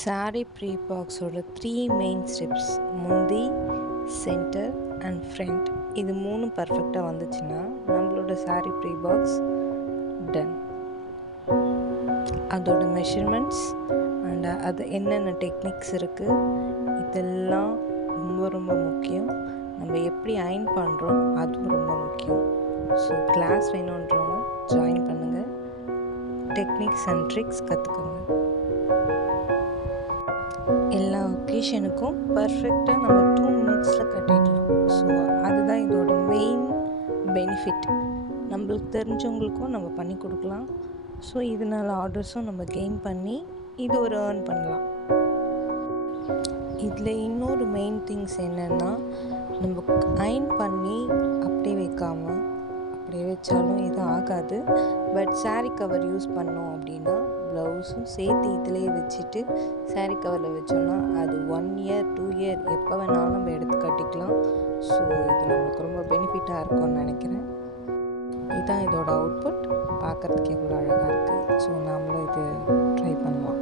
saree prebox ஓட 3 main steps முந்தி, centre and front இது மூணும் பர்ஃபெக்டாக வந்துச்சுன்னா நம்மளோட saree prebox டன். அதோட மெஷர்மெண்ட்ஸ் அண்ட் அது என்னென்ன டெக்னிக்ஸ் இருக்குது இதெல்லாம் ரொம்ப ரொம்ப முக்கியம். நம்ம எப்படி அயன் பண்ணுறோம் அதுவும் ரொம்ப முக்கியம். ஸோ கிளாஸ் வேணுன்றவங்க ஜாயின் பண்ணுங்கள், டெக்னிக்ஸ் அண்ட் ட்ரிக்ஸ் கற்றுக்கோங்க. எல்லா ஒகேஷனுக்கும் பர்ஃபெக்டாக நம்ம 2 மினிட்ஸில் கட்டிடலாம். ஸோ அதுதான் இதோட மெயின் பெனிஃபிட். நம்மளுக்கு தெரிஞ்சவங்களுக்கும் நம்ம பண்ணி கொடுக்கலாம். ஸோ இதனால் ஆர்டர்ஸும் நம்ம கெயின் பண்ணி இது ஒரு ஏர்ன் பண்ணலாம். இதில் இன்னொரு மெயின் திங்ஸ் என்னென்னா, நம்ம அயன் பண்ணி அப்படியே வைக்காமல், அப்படியே வச்சாலும் எதுவும் ஆகாது. பட் saree கவர் யூஸ் பண்ணோம் அப்படின்னா ப்ளவுஸும் சேர்த்து இதிலே வச்சுட்டு saree கவரில் வச்சோம்னா அது 1 இயர் 2 இயர் எப்போ வேணாலும் நம்ம எடுத்து கட்டிக்கலாம். ஸோ இது நம்மளுக்கு ரொம்ப பெனிஃபிட்டாக இருக்கும்னு நினைக்கிறேன். இதுதான் இதோட அவுட்புட். பார்க்குறதுக்கு எவ்வளோ அழகாக இருக்குது. ஸோ நாமளும் இது ட்ரை பண்ணலாம்.